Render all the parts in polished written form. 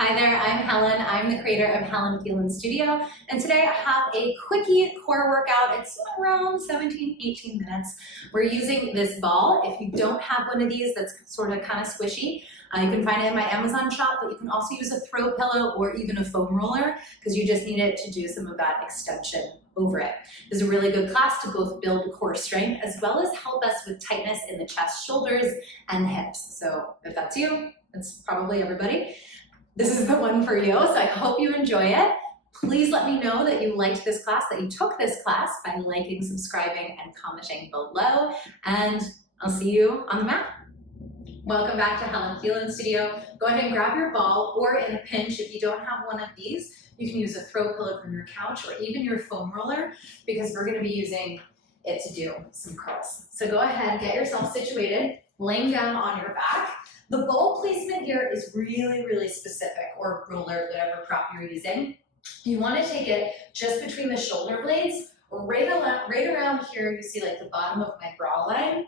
Hi there, I'm Helen. I'm the creator of Helen Phelan Studio, and today I have a quickie core workout. It's around 17, 18 minutes. We're using this ball. If you don't have one of these that's sort of kind of squishy, you can find it in my Amazon shop, but you can also use a throw pillow or even a foam roller because you just need it to do some of that extension over it. This is a really good class to both build core strength as well as help us with tightness in the chest, shoulders, and hips. So if that's you, that's probably everybody. This is the one for you, so I hope you enjoy it. Please let me know that you liked this class, that you took this class by liking, subscribing, and commenting below, and I'll see you on the mat. Welcome back to Helen Phelan Studio. Go ahead and grab your ball, or in a pinch, if you don't have one of these, you can use a throw pillow from your couch or even your foam roller, because we're gonna be using it to do some curls. So go ahead, get yourself situated, laying down on your back. The ball placement here is really, really specific, or roller, whatever prop you're using. You want to take it just between the shoulder blades, right around here. You see like the bottom of my bra line.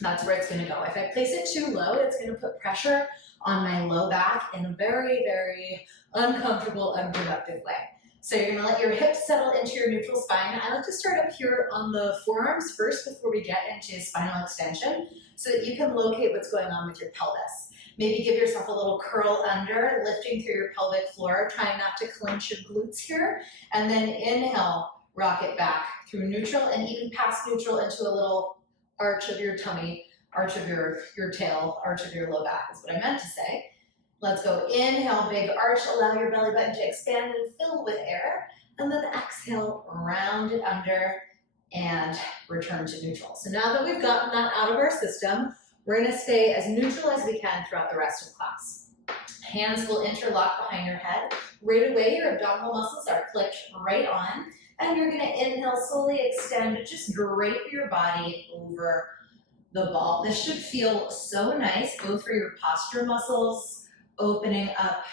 That's where it's going to go. If I place it too low, it's going to put pressure on my low back in a very, very uncomfortable, unproductive way. So you're going to let your hips settle into your neutral spine. I like to start up here on the forearms first before we get into spinal extension, so that you can locate what's going on with your pelvis. Maybe give yourself a little curl under, lifting through your pelvic floor, trying not to clench your glutes here, and then inhale, rock it back through neutral and even past neutral into a little arch of your tummy, arch of your tail, arch of your low back is what I meant to say. Let's go. Inhale, big arch, allow your belly button to expand and fill with air, and then exhale, round it under, and return to neutral. So now that we've gotten that out of our system, we're gonna stay as neutral as we can throughout the rest of class. Hands will interlock behind your head. Right away, your abdominal muscles are clicked right on, and you're gonna inhale, slowly extend, just drape your body over the ball. This should feel so nice, both for your posture muscles, opening up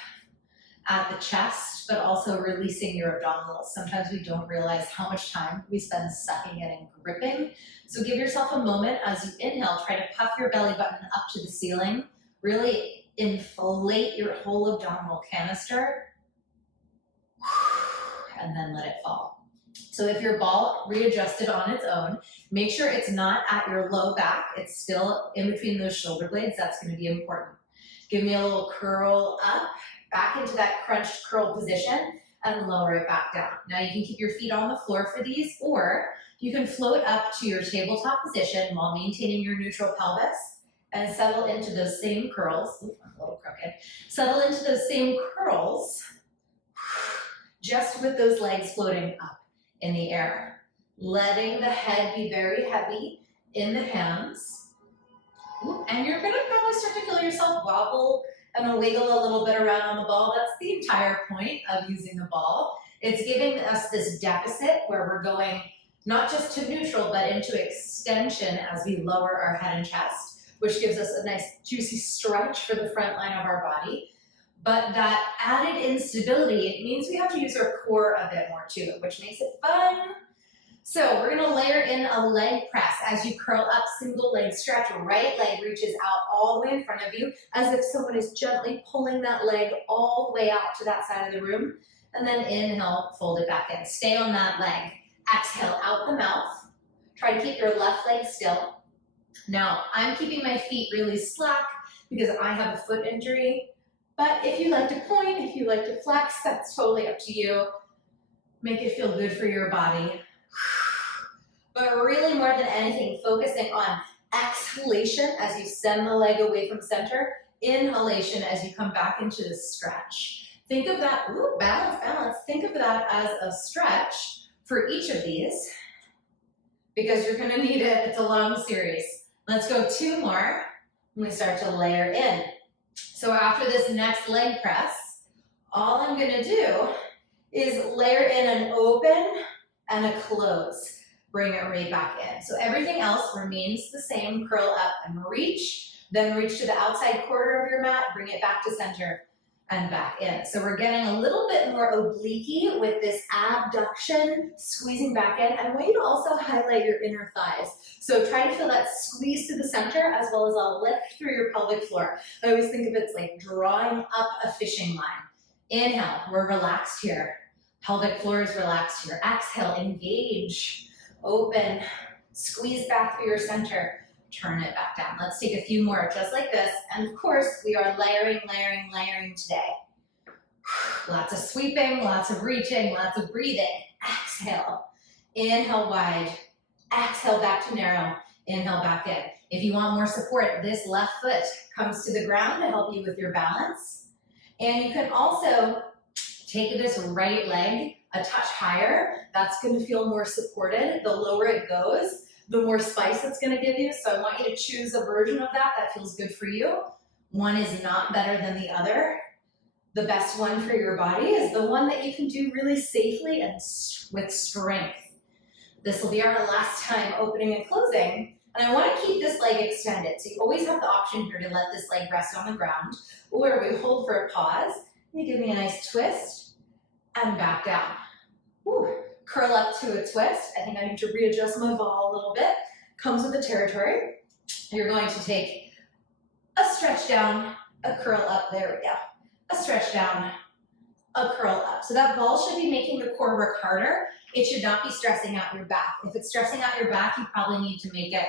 at the chest, but also releasing your abdominals. Sometimes we don't realize how much time we spend sucking it and gripping. So give yourself a moment as you inhale, try to puff your belly button up to the ceiling, really inflate your whole abdominal canister, and then let it fall. So if your ball readjusted on its own, make sure it's not at your low back, it's still in between those shoulder blades. That's going to be important. Give me a little curl up, back into that crunched curl position, and lower it back down. Now you can keep your feet on the floor for these, or you can float up to your tabletop position while maintaining your neutral pelvis and settle into those same curls. Ooh, I'm a little crooked. Settle into those same curls, just with those legs floating up in the air. Letting the head be very heavy in the hands. And you're gonna probably start to feel yourself wobble and wiggle a little bit around on the ball. That's the entire point of using the ball. It's giving us this deficit where we're going not just to neutral, but into extension as we lower our head and chest, which gives us a nice juicy stretch for the front line of our body. But that added instability, it means we have to use our core a bit more too, which makes it fun. So we're gonna layer in a leg press. As you curl up, single leg stretch, right leg reaches out all the way in front of you, as if someone is gently pulling that leg all the way out to that side of the room. And then inhale, fold it back in. Stay on that leg. Exhale out the mouth. Try to keep your left leg still. Now, I'm keeping my feet really slack because I have a foot injury. But if you like to point, if you like to flex, that's totally up to you. Make it feel good for your body. But really, more than anything, focusing on exhalation as you send the leg away from center, inhalation as you come back into the stretch. Think of that, ooh, balance, balance. Think of that as a stretch for each of these, because you're gonna need it. It's a long series. Let's go 2 more, and we start to layer in. So after this next leg press, all I'm gonna do is layer in an open and a close. Bring it right back in. So everything else remains the same. Curl up and reach, then reach to the outside corner of your mat, bring it back to center and back in. So we're getting a little bit more oblique with this abduction, squeezing back in. I want you to also highlight your inner thighs. So try to feel that squeeze to the center as well as a lift through your pelvic floor. I always think of it as like drawing up a fishing line. Inhale, we're relaxed here. Pelvic floor is relaxed here. Exhale, engage, open, squeeze back through your center, turn it back down. Let's take a few more just like this. And of course, we are layering, layering, layering today. Lots of sweeping, lots of reaching, lots of breathing. Exhale, inhale wide, exhale back to narrow, inhale back in. If you want more support, this left foot comes to the ground to help you with your balance. And you can also take this right leg a touch higher. That's going to feel more supported. The lower it goes, the more spice it's going to give you. So I want you to choose a version of that that feels good for you. One is not better than the other. The best one for your body is the one that you can do really safely and with strength. This will be our last time opening and closing. And I want to keep this leg extended. So you always have the option here to let this leg rest on the ground, or we hold for a pause. You give me a nice twist and back down. Woo. Curl up to a twist. I think I need to readjust my ball a little bit. Comes with the territory. You're going to take a stretch down, a curl up. There we go. A stretch down, a curl up. So that ball should be making the core work harder. It should not be stressing out your back. If it's stressing out your back, you probably need to make it,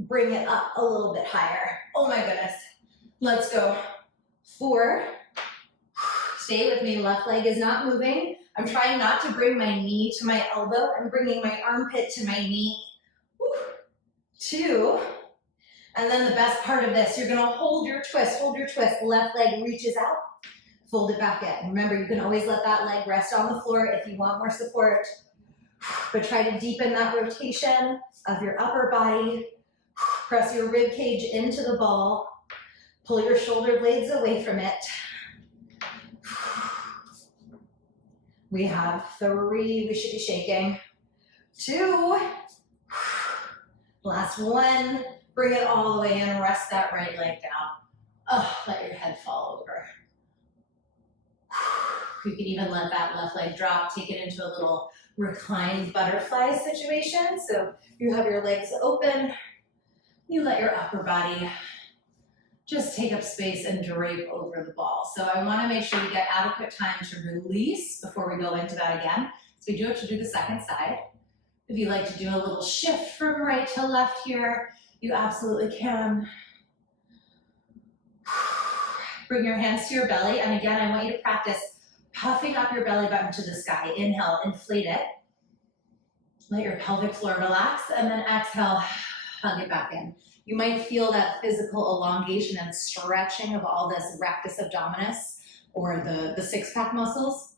bring it up a little bit higher. Oh my goodness. Let's go. 4. Stay with me. Left leg is not moving. I'm trying not to bring my knee to my elbow. I'm bringing my armpit to my knee. 2. And then the best part of this, you're going to hold your twist, left leg reaches out, fold it back in. Remember, you can always let that leg rest on the floor if you want more support, but try to deepen that rotation of your upper body. Press your rib cage into the ball, pull your shoulder blades away from it. We have 3, we should be shaking. 2, last 1. Bring it all the way in, rest that right leg down. Oh, let your head fall over. You can even let that left leg drop, take it into a little reclined butterfly situation. So you have your legs open, you let your upper body just take up space and drape over the ball. So I want to make sure we get adequate time to release before we go into that again. So we do have to do the second side. If you like to do a little shift from right to left here, you absolutely can. Bring your hands to your belly. And again, I want you to practice puffing up your belly button to the sky. Inhale, inflate it. Let your pelvic floor relax. And then exhale, hug it back in. You might feel that physical elongation and stretching of all this rectus abdominis or the six-pack muscles.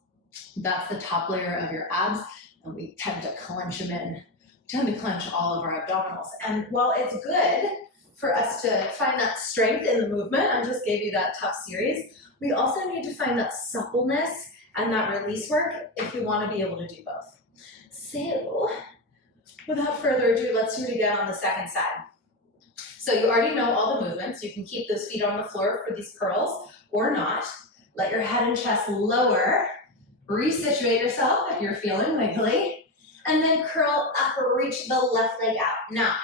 That's the top layer of your abs. And we tend to clench them in. Tend to clench all of our abdominals. And while it's good for us to find that strength in the movement, I just gave you that tough series, we also need to find that suppleness and that release work if we want to be able to do both. So, without further ado, let's do it again on the second side. So you already know all the movements. You can keep those feet on the floor for these curls or not. Let your head and chest lower. Resituate yourself if you're feeling wiggly. And then curl up or reach the left leg out. Now,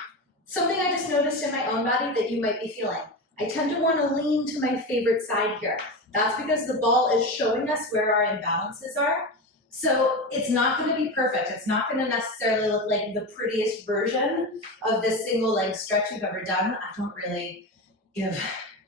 something I just noticed in my own body that you might be feeling. I tend to want to lean to my favorite side here. That's because the ball is showing us where our imbalances are. So it's not going to be perfect. It's not going to necessarily look like the prettiest version of this single leg stretch you've ever done. I don't really give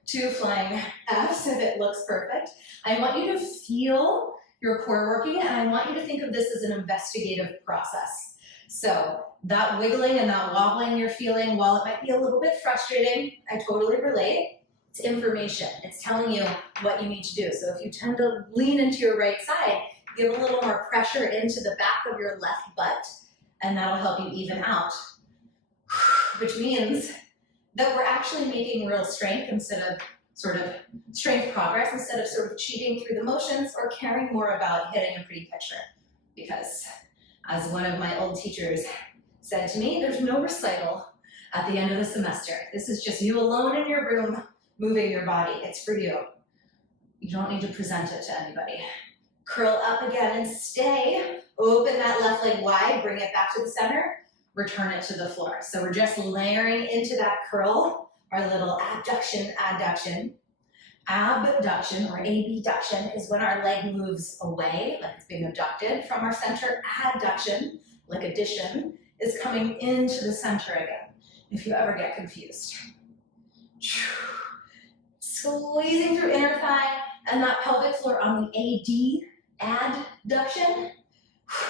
2 flying F's if it looks perfect. I want you to feel your core working, and I want you to think of this as an investigative process. So that wiggling and that wobbling you're feeling, while it might be a little bit frustrating, I totally relate, it's information. It's telling you what you need to do. So if you tend to lean into your right side, give a little more pressure into the back of your left butt, and that'll help you even out. Which means that we're actually making real strength instead of sort of strength progress, instead of sort of cheating through the motions or caring more about hitting a pretty picture. Because as one of my old teachers said to me, there's no recital at the end of the semester. This is just you alone in your room moving your body. It's for you. You don't need to present it to anybody. Curl up again and stay. Open that left leg wide, bring it back to the center, return it to the floor. So we're just layering into that curl, our little abduction, adduction. Abduction or abduction is when our leg moves away, like it's being abducted from our center. Adduction, like addition, is coming into the center again, if you ever get confused. Squeezing through inner thigh and that pelvic floor on the adduction.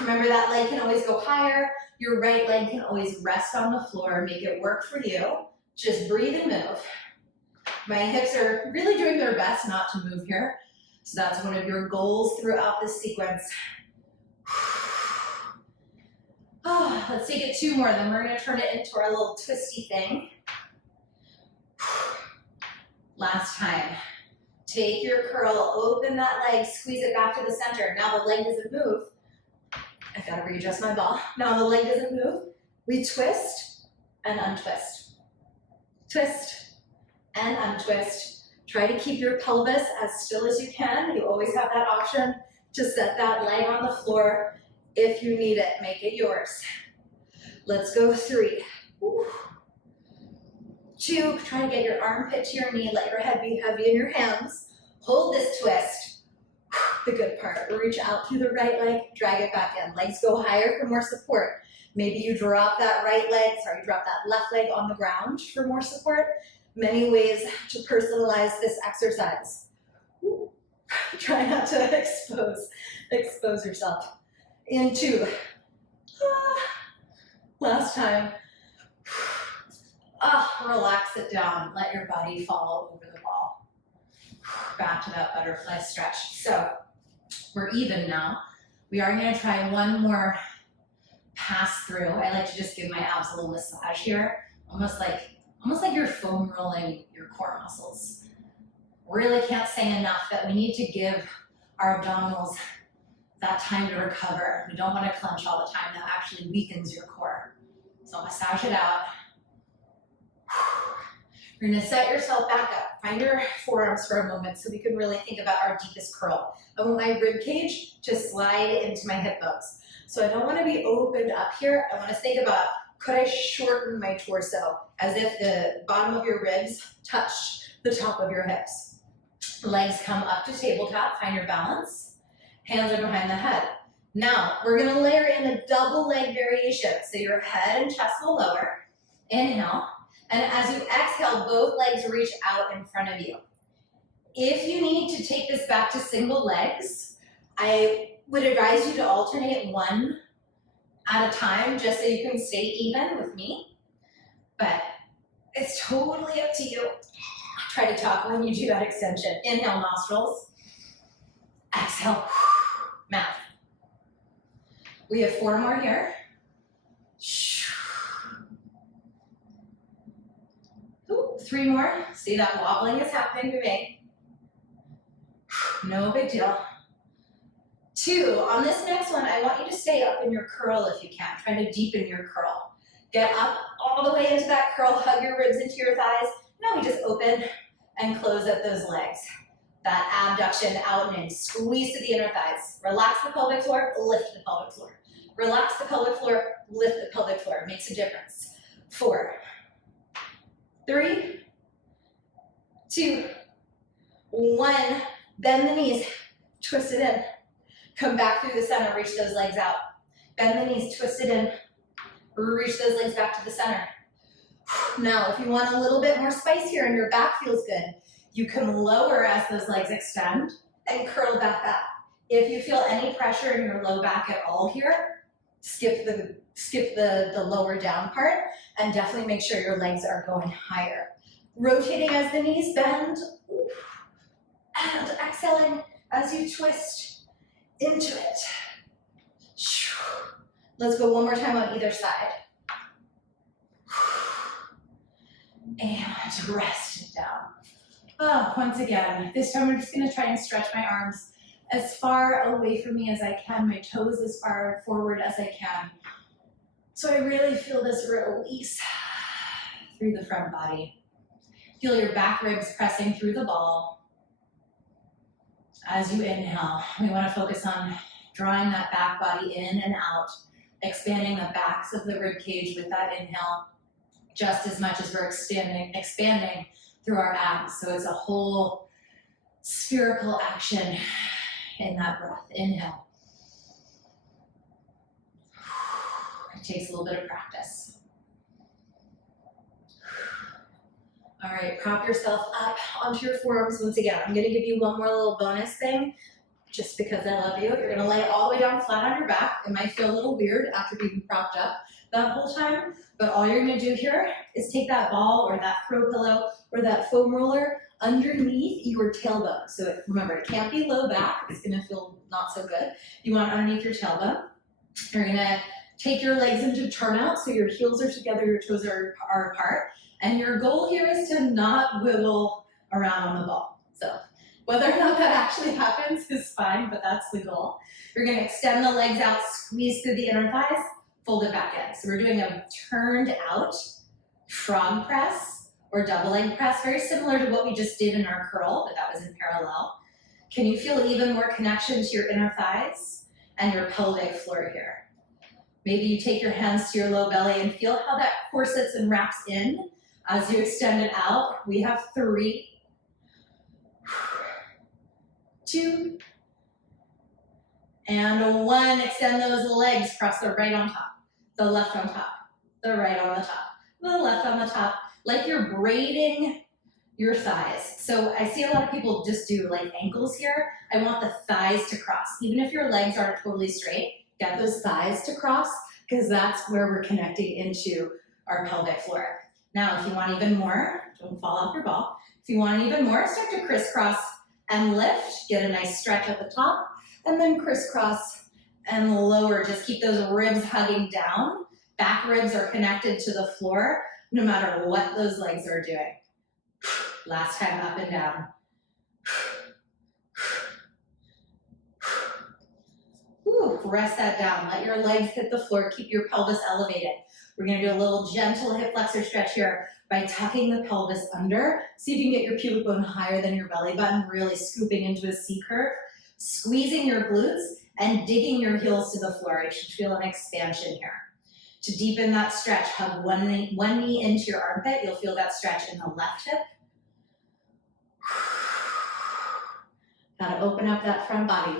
Remember, that leg can always go higher. Your right leg can always rest on the floor. Make it work for you. Just breathe and move. My hips are really doing their best not to move here. So that's one of your goals throughout this sequence. Oh, let's take it 2 more, then we're gonna turn it into our little twisty thing. Last time. Take your curl, open that leg, squeeze it back to the center. Now the leg doesn't move. I've got to readjust my ball. Now the leg doesn't move. We twist and untwist. Twist and untwist. Try to keep your pelvis as still as you can. You always have that option to set that leg on the floor if you need it. Make it yours. Let's go 3. 2, try to get your armpit to your knee. Let your head be heavy in your hands. Hold this twist. The good part. Reach out through the right leg, drag it back in. Legs go higher for more support. Maybe you drop that drop that left leg on the ground for more support. Many ways to personalize this exercise. Try not to expose yourself. In 2. Last time. Relax it down. Let your body fall over the ball. Back to that butterfly stretch. So we're even now. We are going to try one more pass through. I like to just give my abs a little massage here, almost like you're foam rolling your core muscles. Really can't say enough that we need to give our abdominals that time to recover. We don't want to clench all the time. That actually weakens your core. So massage it out. You're going to set yourself back up. Find your forearms for a moment so we can really think about our deepest curl. I want my rib cage to slide into my hip bones. So I don't want to be opened up here. I want to think about, could I shorten my torso as if the bottom of your ribs touched the top of your hips. Legs come up to tabletop. Find your balance. Hands are behind the head. Now, we're going to layer in a double leg variation. So your head and chest will lower. Inhale. And as you exhale, both legs reach out in front of you. If you need to take this back to single legs, I would advise you to alternate one at a time just so you can stay even with me. But it's totally up to you. Try to talk when you do that extension. Inhale, nostrils. Exhale, mouth. We have 4 more here. 3 more. See, that wobbling is happening to me. No big deal. 2, on this next one, I want you to stay up in your curl if you can. Try to deepen your curl. Get up all the way into that curl, hug your ribs into your thighs. Now we just open and close up those legs. That abduction out and in. Squeeze to the inner thighs. Relax the pelvic floor, lift the pelvic floor. Relax the pelvic floor, lift the pelvic floor. It makes a difference. 4, 3, 2, 1. Bend the knees, twist it in. Come back through the center, reach those legs out. Bend the knees, twist it in. Reach those legs back to the center. Now, if you want a little bit more spice here and your back feels good, you can lower as those legs extend and curl back up. If you feel any pressure in your low back at all here, skip the lower down part and definitely make sure your legs are going higher. Rotating as the knees bend and exhaling as you twist into it. Let's go one more time on either side. And rest it down. Once again, this time I'm just gonna try and stretch my arms as far away from me as I can, my toes as far forward as I can. So I really feel this release through the front body. Feel your back ribs pressing through the ball. As you inhale, we want to focus on drawing that back body in and out, expanding the backs of the rib cage with that inhale, just as much as we're expanding through our abs. So it's a whole spherical action in that breath. Inhale. It takes a little bit of practice. All right, prop yourself up onto your forearms once again. I'm gonna give you one more little bonus thing, just because I love you. You're gonna lay all the way down flat on your back. It might feel a little weird after being propped up that whole time, but all you're gonna do here is take that ball or that throw pillow or that foam roller underneath your tailbone. So remember, it can't be low back. It's gonna feel not so good. You want it underneath your tailbone. You're gonna take your legs into turnout, so your heels are together, your toes are apart. And your goal here is to not wiggle around on the ball. So whether or not that actually happens is fine, but that's the goal. You're gonna extend the legs out, squeeze through the inner thighs, fold it back in. So we're doing a turned out frog press or double leg press, very similar to what we just did in our curl, but that was in parallel. Can you feel even more connection to your inner thighs and your pelvic floor here? Maybe you take your hands to your low belly and feel how that corsets and wraps in as you extend it out. We have 3, 2, and 1. Extend those legs, cross the right on top, the left on top, the right on the top, the left on the top, like you're braiding your thighs. So I see a lot of people just do like ankles here. I want the thighs to cross. Even if your legs aren't totally straight, get those thighs to cross, because that's where we're connecting into our pelvic floor. Now, if you want even more, don't fall off your ball. If you want even more, start to crisscross and lift. Get a nice stretch at the top, and then crisscross and lower. Just keep those ribs hugging down. Back ribs are connected to the floor, no matter what those legs are doing. Last time, up and down. Whew, rest that down. Let your legs hit the floor. Keep your pelvis elevated. We're gonna do a little gentle hip flexor stretch here by tucking the pelvis under. See if you can get your pubic bone higher than your belly button, really scooping into a C curve, squeezing your glutes and digging your heels to the floor. You should feel an expansion here. To deepen that stretch, hug one knee into your armpit. You'll feel that stretch in the left hip. Gotta open up that front body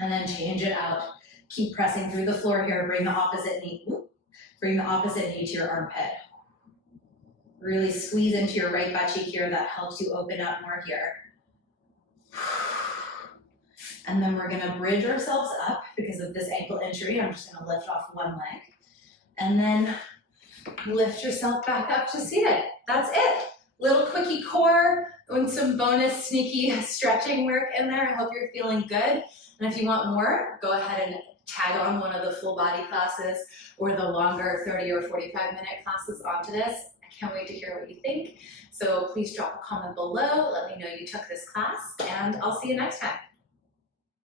and then change it out. Keep pressing through the floor here. Bring the opposite knee. Bring the opposite knee to your armpit. Really squeeze into your right butt cheek here. That helps you open up more here. And then we're gonna bridge ourselves up because of this ankle injury. I'm just gonna lift off one leg. And then lift yourself back up to seated. That's it. Little quickie core and some bonus sneaky stretching work in there. I hope you're feeling good. And if you want more, go ahead and tag on one of the full body classes or the longer 30 or 45-minute classes onto this. I can't wait to hear what you think. So please drop a comment below. Let me know you took this class, and I'll see you next time.